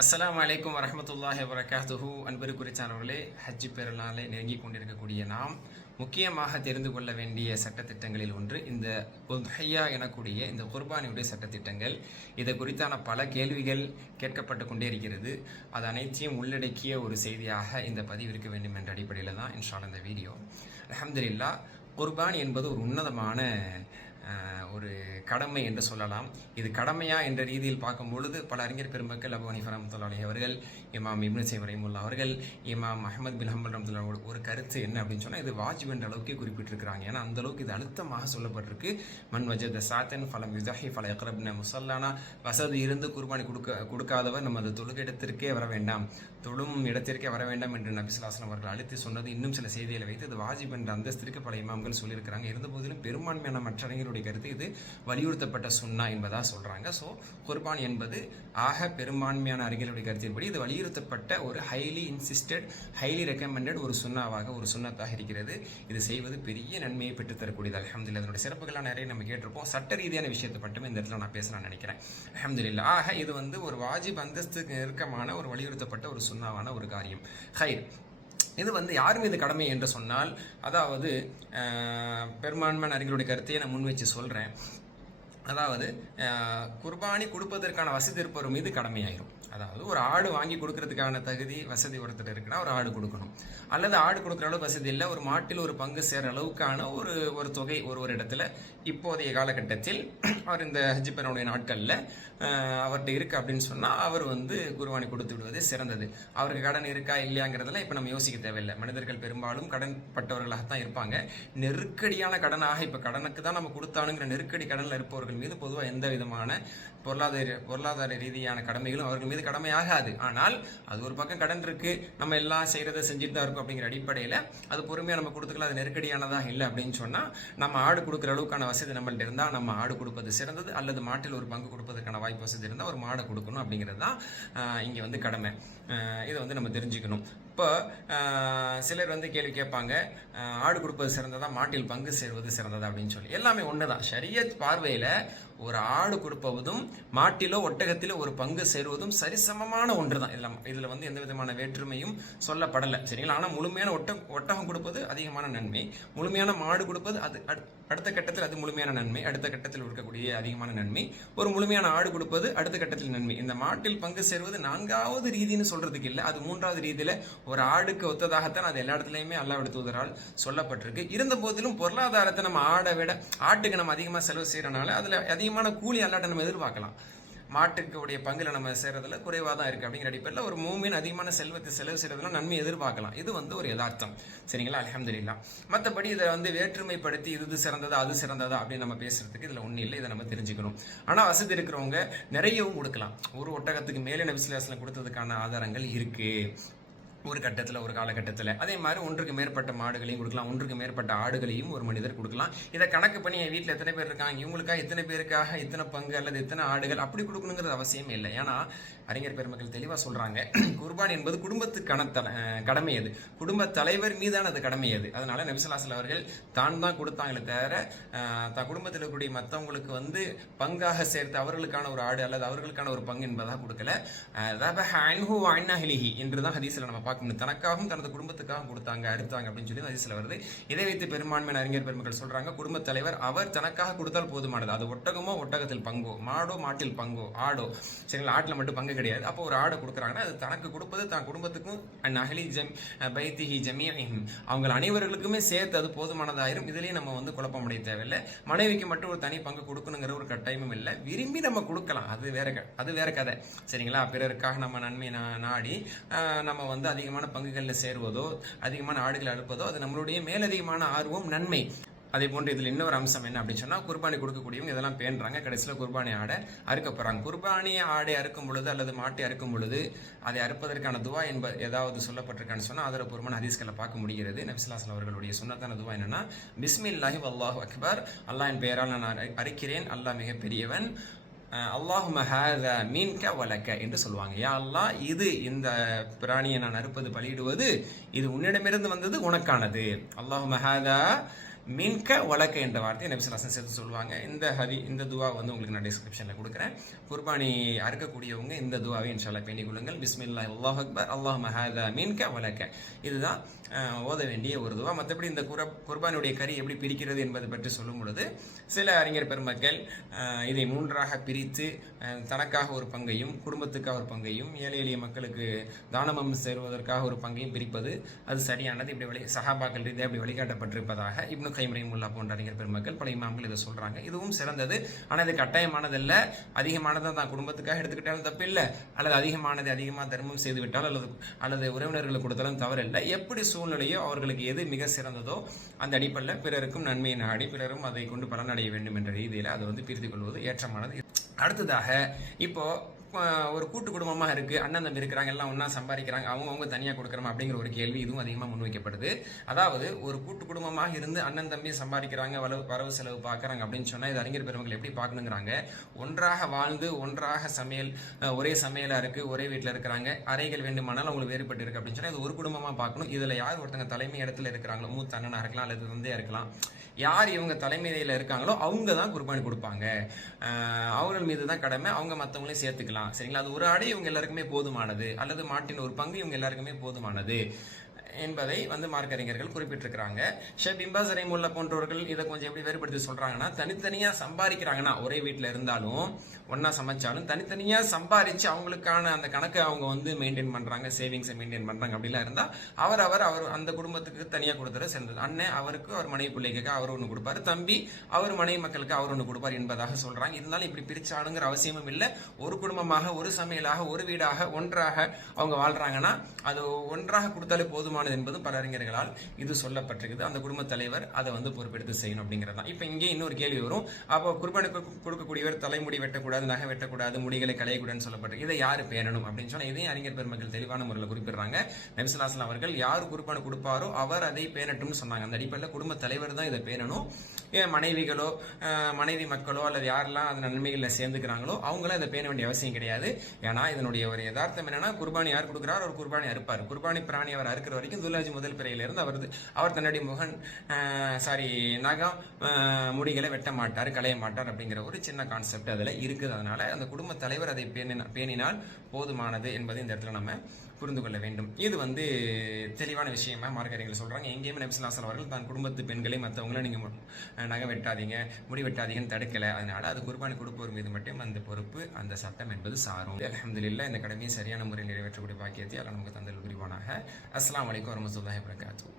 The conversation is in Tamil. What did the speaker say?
அஸ்லாம் வலைக்கம் வரமத்துல்லாஹி வரகாத்துஹு அன்பரு குறிச்சானவர்களே ஹஜ்ஜி பெருநாளை நெருங்கி கொண்டிருக்கக்கூடிய நாம் முக்கியமாக தெரிந்து கொள்ள வேண்டிய சட்டத்திட்டங்களில் ஒன்று இந்த உத்ஹையா எனக்கூடிய இந்த குர்பானியுடைய சட்டத்திட்டங்கள். இதை குறித்தான பல கேள்விகள் கேட்கப்பட்டு கொண்டே இருக்கிறது. அது அனைத்தையும் உள்ளடக்கிய ஒரு செய்தியாக இந்த பதிவு இருக்க வேண்டும் என்ற அடிப்படையில் தான் இன்ஷால் இந்த வீடியோ. அல்ஹம்துலில்லாஹ் குர்பான் என்பது ஒரு உன்னதமான ஒரு கடமை என்று சொல்லலாம். இது கடமையா என்ற ரீதியில் பார்க்கும் பொழுது பல அறிஞர் பெருமக்கள் அபு ஹனீஃபா ரஹ்மத்துல்லாஹி அவர்கள் இமாம் இப்னு சைம் ரஹிமுல்லா அவர்கள் இமாம் அஹமத் பின் ஹம்பல் ரஹ்மத்துல்லாஹி ஒரு கருத்து என்ன அப்படின்னு சொன்னால் இது வாஜிப் என்ற அளவுக்கு குறிப்பிட்டிருக்கிறாங்க. ஏன்னா அந்த அளவுக்கு இது அழுத்தமாக சொல்லப்பட்டிருக்கு. மண் வஜத சாத்தன் ஃபலம் யுதஹி ஃபல எக்ரப்ன முசல்லானா வசதி இருந்து குர்பானி கொடுக்க கொடுக்காதவர் நமது தொழுக இடத்திற்கே வர வேண்டாம். தொழும் இடத்திற்கே வர வேண்டாம் என்று நபிசுலாசன் அவர்கள் அழுத்தி சொன்னது இன்னும் சில செய்திகளை வைத்து இது வாஜிப் என்ற அந்தஸ்திற்கு பல இமாம்கள் சொல்லியிருக்கிறாங்க. இருந்த போதிலும் பெரும்பான்மையான மற்ற அவர்களுடைய கருத்து இது. வலியுறுத்தப்பட்ட சுன்னா என்பதாக சொல்கிறாங்க ஸோ குர்பான் என்பது ஆக பெரும்பான்மையான அறிஞர்களுடைய கருத்தின்படி இது வலியுறுத்தப்பட்ட ஒரு ஹைலி இன்சிஸ்டட் ஹைலி ரெக்கமெண்டட் ஒரு சுண்ணாவாக ஒரு சுண்ணத்தாக இருக்கிறது. இது செய்வது பெரிய நன்மையை பெற்றுத்தரக்கூடியது. அலமதுல்லா அதனுடைய சிறப்புகளாக நிறைய நம்ம கேட்டிருப்போம். சட்ட ரீதியான விஷயத்தை மட்டுமே இந்த இடத்துல நான் பேச நான் நினைக்கிறேன். அலமதுல்லா ஆக இது வந்து ஒரு வாஜிப் அந்தஸ்துக்கு நெருக்கமான ஒரு வலியுறுத்தப்பட்ட ஒரு சுண்ணாவான ஒரு காரியம். ஹைர் இது வந்து யார் மீது கடமை என்று சொன்னால் அதாவது பெரும்பான்மையான அறிஞருடைய கருத்தையை நான் முன் வச்சு சொல்கிறேன் அதாவது குர்பானி கொடுப்பதற்கான வசதி இருப்பவர் மீது கடமையாயிரும். அதாவது ஒரு ஆடு வாங்கி கொடுக்கறதுக்கான தகுதி வசதி ஒருத்தர் இருக்குன்னா ஒரு ஆடு கொடுக்கணும். அல்லது ஆடு கொடுக்குற அளவுக்கு வசதி இல்லை ஒரு மாட்டில் ஒரு பங்கு சேர அளவுக்கான ஒரு ஒரு தொகை ஒரு ஒரு இடத்துல இப்போதைய காலகட்டத்தில் அவர் இந்த ஹஜிப்பனுடைய நாட்களில் அவர்கிட்ட இருக்கு அப்படின்னு சொன்னால் அவர் வந்து குர்பானி கொடுத்து விடுவது சிறந்தது. அவருக்கு கடன் இருக்கா இல்லையாங்கிறதெல்லாம் இப்போ நம்ம யோசிக்க தேவையில்லை. மனிதர்கள் பெரும்பாலும் கடன் பட்டவர்களாக தான் இருப்பாங்க. நெருக்கடியான கடனாக இப்போ கடனுக்கு தான் நம்ம கொடுத்தானுங்கிற நெருக்கடி கடனில் இருப்பவர்கள் மீது பொதுவாக எந்த விதமான பொருளாதார பொருளாதார ரீதியான கடமைகளும் அவர்கள் மீது கடமையாகாது. ஆனால் அது ஒரு பக்கம் கடன் இருக்குது நம்ம எல்லாம் செய்கிறத செஞ்சுட்டு தான் இருக்கும் அப்படிங்கிற அடிப்படையில் அது பொறுமையாக நம்ம கொடுத்துக்கலாம் அது நெருக்கடியானதாக இல்லை அப்படின்னு சொன்னால் நம்ம ஆடு கொடுக்குற அளவுக்கான வசதி நம்மள்ட்ட இருந்தால் நம்ம ஆடு கொடுப்பது சிறந்தது அல்லது மாட்டில் ஒரு பங்கு கொடுப்பதற்கான வாய்ப்பு வசதி இருந்தால் ஒரு மாடை கொடுக்கணும் அப்படிங்கிறது தான் இங்கே வந்து கடமை. இதை வந்து நம்ம தெரிஞ்சுக்கணும். இப்போ சிலர் வந்து கேள்வி கேட்பாங்க ஆடு கொடுப்பது சிறந்ததா மாட்டில் பங்கு சேர்வது சிறந்ததா அப்படின்னு சொல்லி. எல்லாமே ஒன்று தான் ஷரியத் பார்வையில் ஒரு ஆடு கொடுப்பதும் மாட்டிலோ ஒட்டகத்திலோ ஒரு பங்கு சேருவதும் சரிசமமான ஒன்று தான் இதில் இதில் வந்து எந்த விதமான வேற்றுமையும் சொல்லப்படலை. சரிங்களா? ஆனால் முழுமையான ஒட்ட ஒட்டகம் கொடுப்பது அதிகமான நன்மை. முழுமையான மாடு கொடுப்பது அது அடு- அடுத்த கட்டத்தில் அது முழுமையான நன்மை. அடுத்த கட்டத்தில் இருக்கக்கூடிய அதிகமான நன்மை. ஒரு முழுமையான ஆடு கொடுப்பது அடுத்த கட்டத்தில் நன்மை. இந்த மாட்டில் பங்கு சேருவது நான்காவது ரீதின்னு சொல்றதுக்கு இல்லை. அது மூன்றாவது ரீதியில் ஒரு ஆடுக்கு ஒத்ததாகத்தான் அது எல்லா இடத்துலையுமே அல்லாவிடுத்துவதால் சொல்லப்பட்டிருக்கு. இருந்த போதிலும் பொருளாதாரத்தை நம்ம ஆடை விட ஆட்டுக்கு நம்ம அதிகமாக செலவு செய்கிறனால அதில் அதிகமாக அதிகமான கூலி அல்லாட்ட நம்ம எதிர்பார்க்கலாம். மாட்டுக்கு உடைய பங்குல நம்ம செய்கிறதுல குறைவாக தான் இருக்குது அப்படிங்கிற அடிப்படையில் ஒரு மூமின் அதிகமான செல்வத்தை செலவு செய்யறதுல நன்மை எதிர்பார்க்கலாம். இது வந்து ஒரு யதார்த்தம். சரிங்களா? அலமதுல்லா மற்றபடி இதை வந்து வேற்றுமைப்படுத்தி இது இது சிறந்ததா அது சிறந்ததா அப்படின்னு நம்ம பேசுறதுக்கு இதில் ஒன்றும் இல்லை. இதை நம்ம தெரிஞ்சுக்கணும். ஆனால் வசதி இருக்கிறவங்க நிறையவும் கொடுக்கலாம். ஒரு ஒட்டகத்துக்கு மேலே நபிசுலாசில் கொடுத்ததுக்கான ஆதாரங்கள் இருக்குது ஒரு கட்டத்தில் ஒரு காலகட்டத்தில். அதே மாதிரி ஒன்றுக்கு மேற்பட்ட மாடுகளையும் கொடுக்கலாம் ஒன்றுக்கு மேற்பட்ட ஆடுகளையும் ஒரு மனிதர் கொடுக்கலாம். இதை கணக்கு பண்ணி என் வீட்டில் எத்தனை பேர் இருக்காங்க இவங்களுக்காக இத்தனை பேருக்காக இத்தனை பங்கு அல்லது இத்தனை ஆடுகள் அப்படி கொடுக்கணுங்கிறது அவசியம் இல்லை. ஏன்னா அறிஞர் பெருமக்கள் தெளிவாக சொல்கிறாங்க குர்பான் என்பது குடும்பத்துக்கான த- கடமை அது. குடும்ப தலைவர் மீதான அது கடமை அது. அதனால் நபிசுல்லாசல் அவர்கள் தான் தான் கொடுத்தாங்களே தவிர தான் குடும்பத்தில் இருக்கக்கூடிய மற்றவங்களுக்கு வந்து பங்காக சேர்த்து அவர்களுக்கான ஒரு ஆடு அல்லது அவர்களுக்கான ஒரு பங்கு என்பதாக கொடுக்கல. என்று தான் ஹதீஸில் நம்ம பார்க்கணும். தனக்காகவும் தனது குடும்பத்துக்காகவும் கொடுத்தாங்க அறுத்தாங்க அப்படின்னு சொல்லி ஹதீஸ்ல வருது. இதை வைத்து பெரும்பான்மையான அறிஞர் பெருமக்கள் சொல்றாங்க குடும்பத் தலைவர் அவர் தனக்காக கொடுத்தால் போதுமானது. அது ஒட்டகமோ ஒட்டகத்தில் பங்கோ மாடோ மாட்டில் பங்கோ ஆடோ. சரிங்களா ஆட்டில் மட்டும் பங்கு கிடையாது. அப்போ ஒரு ஆடை கொடுக்குறாங்கன்னா அது தனக்கு கொடுப்பது தான் குடும்பத்துக்கும் அண்ட் ஜம் பைத்திஹி ஜமியும் அவங்க அனைவர்களுக்குமே சேர்த்து அது போதுமானதாயிரும். இதுலயும் நம்ம வந்து குழப்பம் அடைய தேவையில்லை. மனைவிக்கு மட்டும் ஒரு தனி பங்கு கொடுக்கணுங்கிற ஒரு கட்டாயமும் இல்லை. விரும்பி நம்ம கொடுக்கலாம். அது வேற அது வேற கதை. சரிங்களா பிறருக்காக நம்ம நன்மை நாடி நம்ம வந்து அதிகமான பங்குகளில் சேருவதோ அதிகமான ஆடுகளை அறுப்பதோ அது நம்மளுடைய மேலதிகமான ஆர்வம் நன்மை. அதே போன்று இதில் இன்னொரு அம்சம் என்ன அப்படின்னு சொன்னால் குர்பானி கொடுக்கக்கூடியவங்க இதெல்லாம் பேணுறாங்க. கடைசியில் குர்பானி ஆடை அறுக்க போகிறாங்க குர்பானி ஆடை அறுக்கும் பொழுது அல்லது மாட்டை அறுக்கும் பொழுது அதை அறுப்பதற்கான துவா என்ப ஏதாவது சொல்லப்பட்டிருக்கான்னு சொன்னால் ஆதாரப்பூர்வமான ஹதீஸ்களை பார்க்க முடிகிறது. நபிசுல்லாசல் அவர்களுடைய சொன்னதான துவா என்னன்னா பிஸ்மில்லாஹி அல்லாஹு அக்பர். அல்லாஹின் பெயரால் நான் அறுக்கிறேன். அல்லாஹ் மிகப்பெரியவன். பெரியவன் அல்லாஹும ஹாத மீன்க வலக்க என்று சொல்லுவாங்க. யா அல்லா இது இந்த பிராணியை நான் அறுப்பது பலியிடுவது இது உன்னிடமிருந்து வந்தது உனக்கானது. அல்லாஹும ஹாதா மின்க வழக்க என்ற வார்த்தையை நபிசுல்லாசன் சேர்த்து சொல்லுவாங்க. இந்த ஹரி இந்த துவா வந்து உங்களுக்கு நான் டிஸ்கிரிப்ஷனில் கொடுக்குறேன். குர்பானி அறுக்கக்கூடியவங்க இந்த துவாவை இன்ஷால்லா பேணிக் கொள்ளுங்கள். பிஸ்மில்லா அல்லாஹ் அக்பர். அல்லாஹ் மஹாதா மின்க வழக்க இதுதான் ஓத வேண்டிய ஒரு துவா. மற்றபடி இந்த குர குர்பானுடைய கறி எப்படி பிரிக்கிறது என்பது பற்றி சொல்லும் பொழுது சில அறிஞர் பெருமக்கள் இதை மூன்றாக பிரித்து தனக்காக ஒரு பங்கையும் குடும்பத்துக்காக ஒரு பங்கையும் ஏழை எளிய மக்களுக்கு தானமம் சேருவதற்காக ஒரு பங்கையும் பிரிப்பது அது சரியானது. இப்படி வழி சஹாபாக்கள் ரீதியாக இப்படி வழிகாட்டப்பட்டிருப்பதாக இப்னு கைமரையும் உள்ளா போன்ற அறிஞர் பெருமக்கள் பல இமாம்கள் இதை சொல்கிறாங்க இதுவும் சிறந்தது. ஆனால் இது கட்டாயமானதல்ல. அதிகமானதை தான் குடும்பத்துக்காக எடுத்துக்கிட்டாலும் தப்பில்லை. அல்லது அதிகமானது அதிகமாக தர்மம் செய்து விட்டால் அல்லது அல்லது உறவினர்களுக்கு கொடுத்தாலும் தவறில்லை. எப்படி சூழ்நிலையோ அவர்களுக்கு எது மிக சிறந்ததோ அந்த அடிப்படையில் பிறருக்கும் நன்மையை நாடி பிறரும் அதை கொண்டு பலனடைய வேண்டும் என்ற ரீதியில் அதை வந்து பிரித்து கொள்வது ஏற்றமானது. அடுத்ததாக இப்போ ஒரு கூட்டு குடும்பமாக இருக்குது அண்ணன் தம்பி இருக்கிறாங்க எல்லாம் ஒன்றா சம்பாதிக்கிறாங்க அவங்க அவங்க தனியாக கொடுக்குறோம் அப்படிங்கிற ஒரு கேள்வி இதுவும் அதிகமாக முன்வைக்கப்படுது அதாவது ஒரு கூட்டு குடும்பமாக இருந்து அண்ணன் தம்பி சம்பாதிக்கிறாங்க வரவு வரவு செலவு பார்க்குறாங்க அப்படின்னு சொன்னால் இது அறிஞர் பெருமக்கள் எப்படி பார்க்கணுங்கிறாங்க ஒன்றாக வாழ்ந்து ஒன்றாக சமையல் ஒரே சமையலாக இருக்குது ஒரே வீட்டில் இருக்கிறாங்க அறைகள் வேண்டுமானாலும் அவங்களுக்கு வேறுபட்டு இருக்குது அப்படின்னு சொன்னால் இது ஒரு குடும்பமாக பார்க்கணும் இதில் யார் ஒருத்தங்க தலைமை இடத்துல இருக்கிறாங்களோ மூத்த அண்ணனாக இருக்கலாம் அல்லது தந்தையாக இருக்கலாம் யார் இவங்க தலைமையில் இருக்காங்களோ அவங்க தான் குர்பானி கொடுப்பாங்க. அவர்கள் மீது தான் கடமை அவங்க மற்றவங்களையும் சேர்த்துக்கலாம். சரிங்களா? அது ஒரு ஆடை இவங்க எல்லாருக்குமே போதுமானது. அல்லது மாட்டின் ஒரு பங்கு இவங்க எல்லாருக்குமே போதுமானது. என்பதை வந்து மார்க்கறிஞர்கள் குறிப்பிட்டிருக்கிறாங்க. ஷேப் பிம்பாஸ் ரஹிமுல்லா போன்றவர்கள் இதை கொஞ்சம் எப்படி வேறுபடுத்தி சொல்றாங்கன்னா தனித்தனியா சம்பாதிக்கிறாங்கன்னா ஒரே வீட்டில் இருந்தாலும் ஒன்றா சமைச்சாலும் தனித்தனியா சம்பாதிச்சு அவங்களுக்கான அந்த கணக்கை அவங்க வந்து மெயின்டைன் பண்றாங்க சேவிங்ஸை மெயின்டைன் பண்றாங்க. அப்படிலாம் இருந்தா அவர் அவர் அவர் அந்த குடும்பத்துக்கு தனியா கொடுத்துற சேர்ந்தது அண்ணன் அவருக்கு அவர் மனைவி பிள்ளைக்கு அவர் ஒன்று கொடுப்பாரு. தம்பி அவர் மனைவி மக்களுக்கு அவர் ஒன்று கொடுப்பார் என்பதாக சொல்றாங்க. இருந்தாலும் இப்படி பிரிச்சாடுங்கிற அவசியமும் இல்லை. ஒரு குடும்பமாக ஒரு சமையலாக ஒரு வீடாக ஒன்றாக அவங்க வாழ்றாங்கன்னா அது ஒன்றாக கொடுத்தாலே போதுமானது என்பதும் பல அறிஞர்களால் இது சொல்லப்பட்டிருக்குது. அந்த குடும்ப தலைவர் அதை வந்து பொறுப்பெடுத்து செய்யணும் அப்படிங்கிறது தான். இப்போ இங்கே இன்னொரு கேள்வி வரும். அப்போ குர்பானி கொடுக்கக்கூடியவர் தலைமுடி வெட்டக்கூடாது நகை வெட்டக்கூடாது முடிகளை களையக்கூடாதுன்னு சொல்லப்பட்டிருக்கு. இதை யார் பேணணும் அப்படின்னு சொன்னால் இதையும் அறிஞர் பெருமக்கள் தெளிவான முறையில் குறிப்பிடுறாங்க. நபிசுல்லாஸ்லாம் அவர்கள் யார் குர்பானி கொடுப்பாரோ அவர் அதை பேணட்டும்னு சொன்னாங்க. அந்த அடிப்படையில் குடும்ப தலைவர் தான் இதை பேணணும். ஏன் மனைவிகளோ மனைவி மக்களோ அல்லது யாரெல்லாம் அந்த நன்மைகளில் சேர்ந்துக்கிறாங்களோ அவங்களும் இதை பேண வேண்டிய அவசியம் கிடையாது. ஏன்னா இதனுடைய ஒரு யதார்த்தம் என்னன்னா குர்பானி யார் கொடுக்குறாரு ஒரு குர்பானி அறுப்பார். குர்பானி பிராணி அவர் அறுக்கிற வரைக்கும் துலாஜி முதல் பிறையிலிருந்து அவர் அவர் தன்னுடைய முகன் சாரி நகம் அஹ், முடிகளை வெட்ட மாட்டார் களைய மாட்டார் அப்படிங்கிற ஒரு சின்ன கான்செப்ட் அதில் இருக்குது. அதனால அந்த குடும்ப தலைவர் அதை பேணினா பேணினால் போதுமானது என்பதை இந்த இடத்துல நம்ம புரிந்து கொள்ள வேண்டும் இது வந்து தெளிவான விஷயமா மார்க்கறிஞர்கள் சொல்கிறாங்க எங்கேயுமே நபிசுல்லாசல் அவர்கள் தான் குடும்பத்து பெண்களை மற்றவங்கள நீங்கள் நகை வெட்டாதீங்க முடி வெட்டாதீங்கன்னு தடுக்கல. அதனால அது குர்பானி கொடுப்போர் மீது மட்டும் அந்த பொறுப்பு அந்த சட்டம் என்பது சாரும். அலமதுல்லா இந்த கடமையை சரியான முறையில் நிறைவேற்றக்கூடிய பாக்கியத்தை அல்ல நமக்கு தந்தல் புரிவானாக. அஸ்லாம் வலைக்கம் வரமத்துல்லாஹி வபரகாத்துஹு.